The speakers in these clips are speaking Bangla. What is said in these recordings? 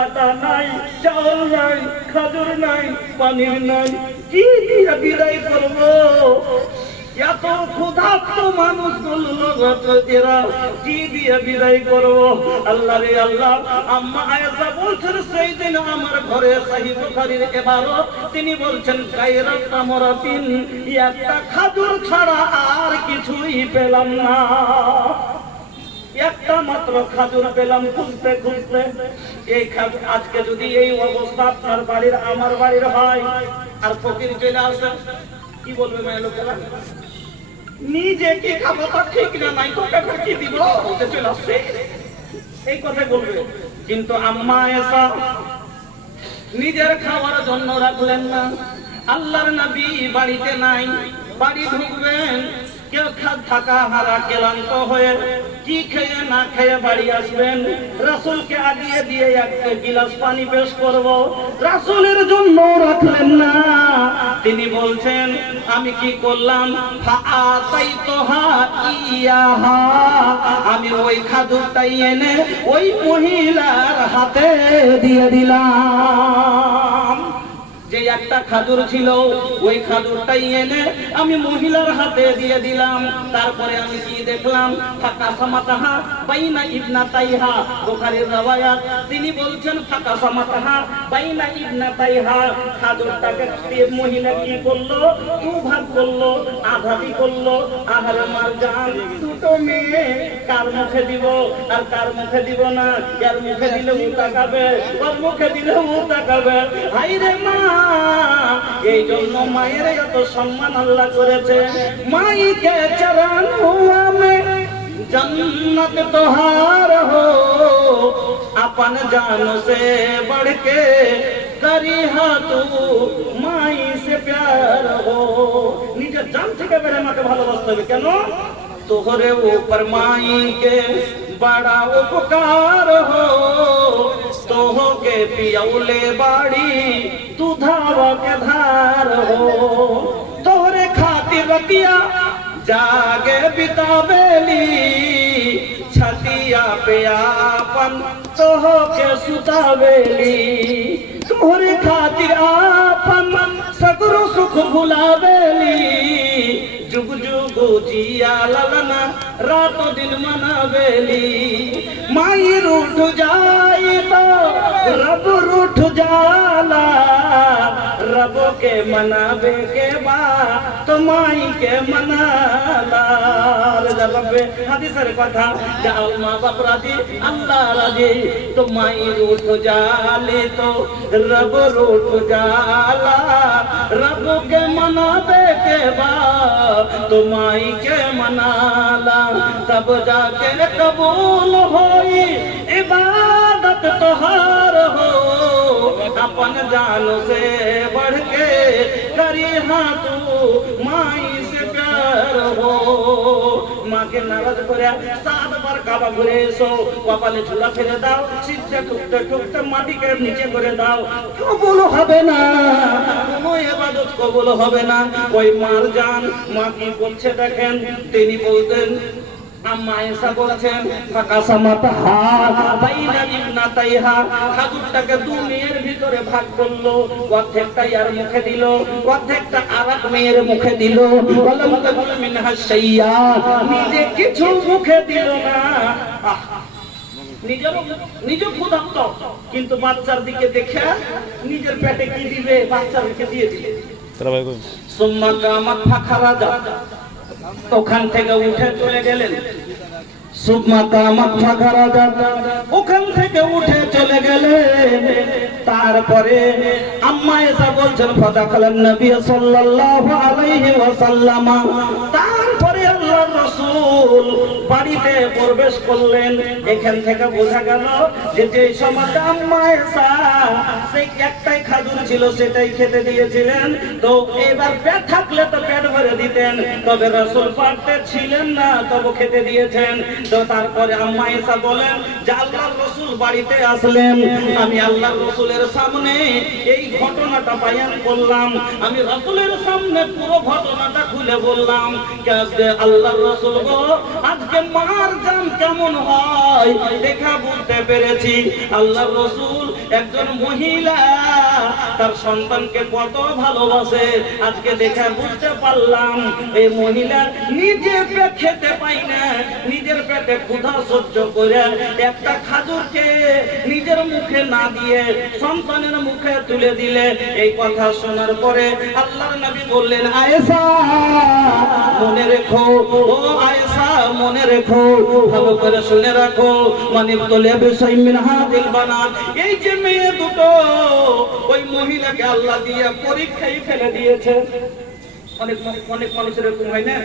আটা নাই, চাউল নাই, খাজুর নাই, পানির নাই, কি দিয়ে বিদায় করবো? এত ক্ষুধার্ত মানুষ বললো এরা কি দিয়ে বিদায় করবো? আল্লাহ রে আল্লাহ, আম্মা আয়েশা বলছেন সেই দিন আমার ঘরে সহিহ বুখারীর ইবারত, তিনি বলছেন গায়রাত তামরাতিন, একটা খাজুর ছাড়া আর কিছুই পেলাম না। একটা মাত্র খাজুর পেলাম খুঁজতে খুঁজতে। এই খাজুর আজকে যদি এই অবস্থা আপনার বাড়ির আমার বাড়ির হয় আর ফকির চলে আসে, কি বলবে মেয়ে লোকেরা? নিজে কি খাবো তা ঠিক না, নাই তো পেটে কি দিব, ওকে চলে আসছে, এই কথা বলবে। কিন্তু আম্মা আয়েশা নিজের খাওয়ার জন্য রাখলেন না। আল্লাহর নবী বাড়িতে নাই, বাড়ি ঢুকবেন, কেউ থাকা হারা ক্লান্ত হয়ে কি খেয়ে না খেয়ে বাড়ি আসবেন, রাসূলকে আগিয়ে দিয়ে এক গিলাস পানি পেশ করব, রাসূলের জন্য রাখলেন না। তিনি বলছেন আমি কি করলাম? ফাআতাইতুহা ইয়াহা, আমি ওই খাজুরটাই এনে ওই মহিলার হাতে দিয়ে দিলাম। যে একটা খাজুর ছিল ওই খাজুরটাই এনে আমি মহিলার হাতে দিয়ে দিলাম। তারপরে আমি কি দেখলাম? ফাকাসামাতাহা বাইনা ইবনাতাইহা, বুখারীর riwayat, তিনি বলছেন ফাকাসামাতাহা বাইনা ইবনাতাইহা, খাজুরটাকে মহিলা কি করলো? দুভাগ করলো, আধাটি করলো। আহারে মারজান, দুটো মেয়ে কার মুখে দিব আর কার মুখে দিব না? যার মুখে দিলে ও তাকাবে, ওর মুখে দিলে ও তাকাবে। হায়রে মা, এই জন্য মায়ের এত সম্মান আল্লাহ করেছে। মাইকে চরণ হুয়া মে जन्नत तोहार हो, अपन जान से बढ़ के करी हा तू माई से प्यार हो। নিজের জান থেকে বেড়ে মাকে ভালোবাসতে হবে। কেন? तोहरे ऊपर माई के बड़ा उपकार हो, तोहो के पियौले बाड़ी तू धावा के धार हो। तोहरे खातिर रतिया जागे बितावेली, छतिया पे आपन तोहो के सुतावेली। तोहरे खातिर आपन सगरो सुख भुलावेली, जुग जुग जिया ललना रातों दिन मनावेली। माई रूठ जाई तो रब रूठ जाला, रब के मनावे के बाद तो माई के मनाला। रब्बे हादिসের কথা, যাও মা বাপ রাজি, আল্লাহ রাজি, তো মাই रूठ जाले तो रब रूठ जाला, रब के मनावे के बाद तो माई के मनाला। तब जाके कबूल होई इबादत तोहार हो, अपन जान से बढ़ के करी हाँ तू माई से प्यार हो। মাকে নারাজ করে 7 বার কাবা ঘুরে এসো, কপালে ঝুলা ফেলে দাও, সিজদা ঠুকতে ঠুকতে মাটিকে নিচে করে দাও, কবুল হবে না, কোনো ইবাদত কবুল হবে না। ওই মার জান মা কি বলছে দেখেন, তিনি বলতেন আম্মা আয়েশা বলছেন ফাকাসামাতাহা বাইনা ইবনাতাইহা, খাজুরটাকে দুই মেয়ের ভিতরে ভাগ করলো, অর্ধেকটা ইয়ার মুখে দিল, অর্ধেকটা আরেক মেয়ের মুখে দিল। ওয়ালাম তাকুল মিনহা শাইয়া, নিজে কিছু মুখে দিল না। নিজের ক্ষুধার্ত, কিন্তু বাচ্চার দিকে দেখে নিজের পেটে কি দিবে বাচ্চাকে দিয়ে দিবে। সুম্মা কামাত ফাখারাজা, ওখান থেকে উঠে চলে গেলেন। সুম্মা কামাত ফাখারাজা, ওখান থেকে উঠে চলে গেলেন। তারপরে আম্মা আয়েশা বলছেন ফাদাখালান নবী সাল্লাল্লাহু আলাইহি ওয়াসাল্লাম, তারপরে আল্লাহর রাসূল বাড়িতে প্রবেশ করলেন। এখান থেকে বোঝা গেল যে যে সময় আম্মা আয়েশা সেই একটাই খাজুর ছিল সেটাই খেতে দিয়েছিলেন, তো এবার পেট থাকলে তো পেট ভরে দিতেন, তবে রাসূল পারতে ছিলেন না, তবে খেতে দিয়েছেন। তো তারপরে আম্মা আয়েশা বলেন যে আল্লাহর রাসূল বাড়িতে আসলেন, আমি আল্লাহর রাসূলের সামনে এই ঘটনাটা বয়ান করলাম, আমি রাসূলের সামনে পুরো ঘটনাটা খুলে বললাম। আল্লাহর রাসূল গো, আজকে মার জান কেমন হয় দেখা বুঝতে পেরেছি। আল্লাহর রাসূল একজন মহিলা তার সন্তানকে কত ভালোবাসে। আজকে দেখে বুঝতে পারলাম এই মহিলা নিজে পেট খেতে পাই না, নিজের পেটে ক্ষুধা সহ্য করে একটা খাজুরকে নিজের মুখে না দিয়ে সন্তানের মুখে তুলে দিলে। এই কথা শোনার পরে আল্লাহর নবী বললেন, আয়েশা মনে রেখো, ও আয়েশা মনে রেখো, ভালো করে শুনে রাখো, মানে তোলে বিষয় মিনহাদিল বানাত, এই যে মেয়ে দুটো ওই মহিলাকে আল্লাহ দিয়ে পরীক্ষায় ফেলে দিয়েছে। অনেক অনেক মানুষের এরকম হয় না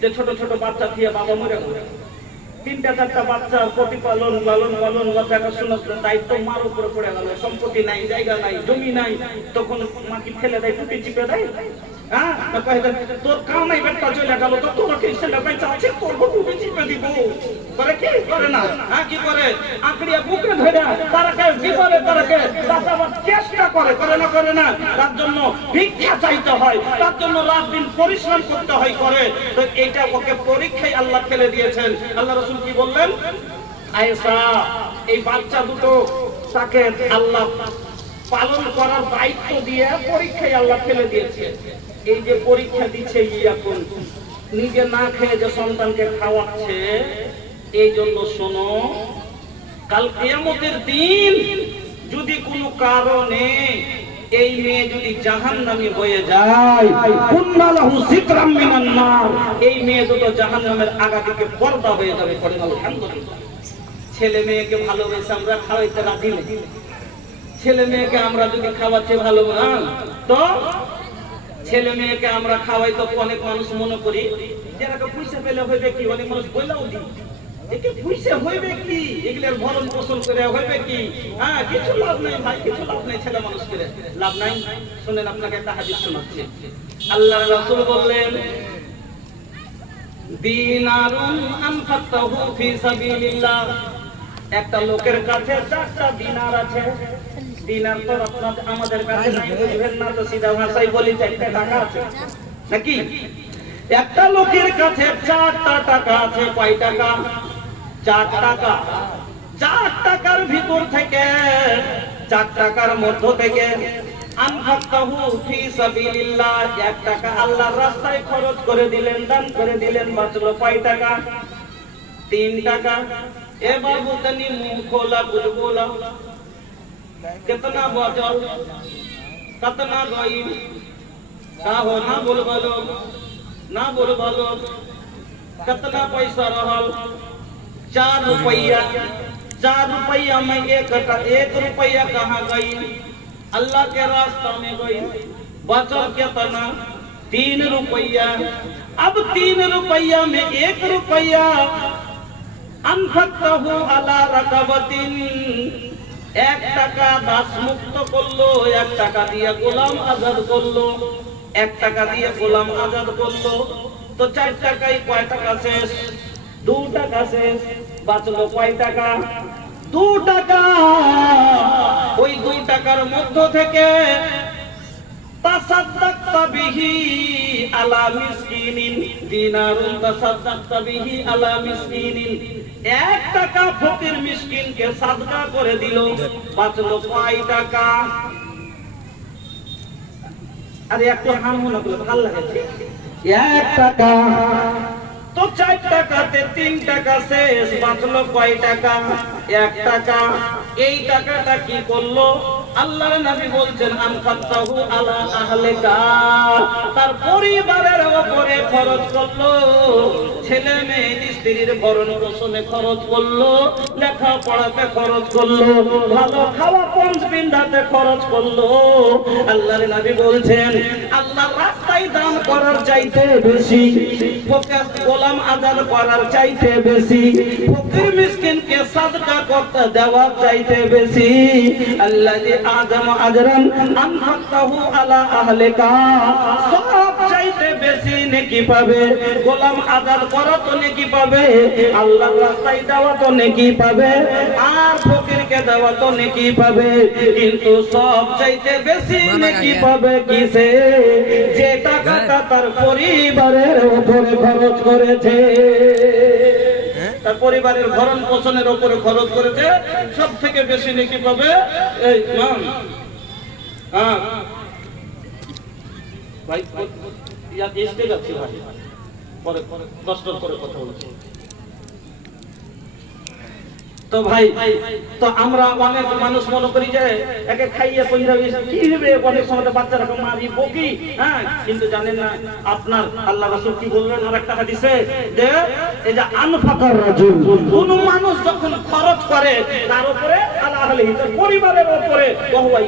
যে ছোট ছোট বাচ্চা দিয়ে বাবা মরে গেল, তিনটা চারটা বাচ্চার প্রতিপালন লালন পালন বা দেখাশোনার দায়িত্ব মার উপরে পড়ে গেল, সম্পত্তি নাই, জায়গা নাই, জমি নাই, তখন মাকে ফেলে দেয়, টুপি চিপে দেয়। হ্যাঁ, তোর কাম নাই, বেটা চলে গেল, তো তোর কি ছেলে বেঁচে আছে, তোর টুপি চিপে দিব, করে কি করে না? হ্যাঁ, কি করে আঁকড়িয়া বুকে ধরে তারাকে কি করে, তারাকে বাঁচাবার চেষ্টা করে, করে না করে না? তার জন্য ভিক্ষা চাইতে হয়, তার জন্য রাত দিন পরিশ্রম করতে হয়, করে। তো এটা ওকে পরীক্ষায় আল্লাহ ফেলে দিয়েছেন। আল্লাহ রাসূল কি বললেন? আয়েশা এই বাচ্চা দুটো তাকে আল্লাহ পালন করার দায়িত্ব দিয়ে পরীক্ষায় আল্লাহ ফেলে দিয়েছে। এই যে পরীক্ষা দিচ্ছে, এখন নিজে না খেয়ে যে সন্তানকে খাওয়াচ্ছে, এই জন্য শোনো, কাল কিয়ামতের দিন যদি কোনো কারণে এই মেয়ে যদি জাহান্নামী হয়ে যায়, কুন্নালাহু সিকরাম মিনান নার, এই মেয়ে দুটো জাহান্নামের আগা থেকে পর্দা হয়ে যাবে। পড়েন আলহামদুলিল্লাহ। ছেলে মেয়েকে ভালোবেসে আমরা খাওয়াইতে রাজি নেই। ছেলে মেয়েকে আমরা যদি খাওয়াচ্ছি ভালো না, তো ছেলে মেয়েকে আমরা খাওয়াই, তো অনেক মানুষ মনে করি যেটাকে পয়সা পেলে হইবে কি, অনেক মানুষ বললেও দিই একে পয়সা হইবে কি, এগুলোর ভরণ পোষণ করে হইবে কি? হ্যাঁ, কিছু লাভ নাই ভাই, কিছু লাভ নাই, ছেলে মানুষ করে লাভ নাই। শুনেন, আপনাকে একটা হাদিস শোনাচ্ছি। আল্লাহর রাসূল বললেন, দিনারুন আনফাকতাহু ফি সাবিলিল্লাহ, একটা লোকের কাছে 4টা দিনার আছে। দিনার তো আপনাদের আমাদের কাছে নাই, বুঝবেন না, তো সিধা ভাষায় বলি 4টা টাকা আছে নাকি? একটা লোকের কাছে 4টা টাকা আছে। কয় টাকা? 4 টাকা। 4 টাকার ভিতর থেকে, 4 টাকার মধ্য থেকে আনফাকতাহু ফি সাবিলিল্লাহ, 1 টাকা আল্লাহর রাস্তায় খরচ করে দিলেন, দান করে দিলেন, বাঁচলো কয় টাকা? 3 টাকা। ए बाबू तनी मुंह खोला, कुछ बोला, कितना बचल, कितना गई, का हो ना बोल बोलो, ना बोल बोलो, कितना पैसा रहल? 4 रुपया। 4 रुपया में 1 रुपया कहाँ गई? अल्लाह के रास्ता में गई। बचल कितना? 3 रुपया। अब 3 रुपया में 1 रुपया আনফাকতাহু আলা রাকাবাতিন, 1 টাকা দাস মুক্ত করলো, 1 টাকা দিয়ে গোলাম আজাদ করলো, 1 টাকা দিয়ে গোলাম আজাদ করলো। তো 4 টাকায় কয় টাকা শেষ? 2 টাকা শেষ। বাঁচলো কয় টাকা? 2 টাকা। ওই 2 টাকার মধ্য থেকে তাসাদদাকতা বিহি আলা মিসকিনিন, দিনারুন তাসাদদাকতা বিহি আলা মিসকিনিন, 1 টাকা ফকির মিসকিনকে সাদকা করে দিল। বাঁচলো কয় টাকা? আরে একটু হামু না বলে ভালো লাগে। 1 টাকা। তো 4 টাকাতে 3 টাকা শেষ, বাঁচলো কয় টাকা? 1 টাকা। এই টাকাটা কি করলো? আল্লাহর নবী বলছেন, আনফাকতাহু আলা আহলিকা, তার পরিবারের উপরে খরচ করলো, ছেলে মেয়ে স্ত্রীর ভরণ পোষণে খরচ করলো, লেখাপড়াতে খরচ করলো, ভালো খাওয়া পঞ্চ বিন্ধাতে খরচ করলো। আল্লাহর নবী বলছেন, আল্লাহর রাস্তায় দান করার চাইতে বেশি, গোলাম আজাদ করার চাইতে বেশি, ফকির মিসকিনকে সাদকা করতে দেওয়ার চাইতে বেশি, আল্লাযী আযম আজরান আনফাকতাহু আলা আহলিকা, সব চাইতে বেশি নেকি পাবে। গোলাম আজাদ করা তো নেকি পাবে, আল্লাহর রাস্তায় দেওয়া তো নেকি পাবে, আর ফকিরকে দেওয়া তো নেকি পাবে, কিন্তু সব চাইতে বেশি নেকি পাবে কিসে? যে টাকাটা তার পরিবারের উপরে খরচ করেছে। তার পরিবারের ভরণ পোষণের উপরে খরচ করেছে, সব থেকে বেশি নেকি পাবে এই মা। হ্যাঁ ভাই স্টেজ আছে ভাই, পরে কষ্ট করে কথা বলছি। তো ভাই, তো আমরা অনেক মানুষ মনে করি যে একে খাইয়ে পঞ্জাবি কি হবে, অনেক সময় বাচ্চারা মারি বকি, হ্যাঁ, কিন্তু জানেন না আপনার আল্লাহ রাসূল কি বললেন আর একটা হাদিসে, যে এই যে আনফাকার রাজুল, কোন মানুষ যখন খরচ করে তার উপরে আলা আহলিহি, পরিবারের উপরে, ওয়া হুয়া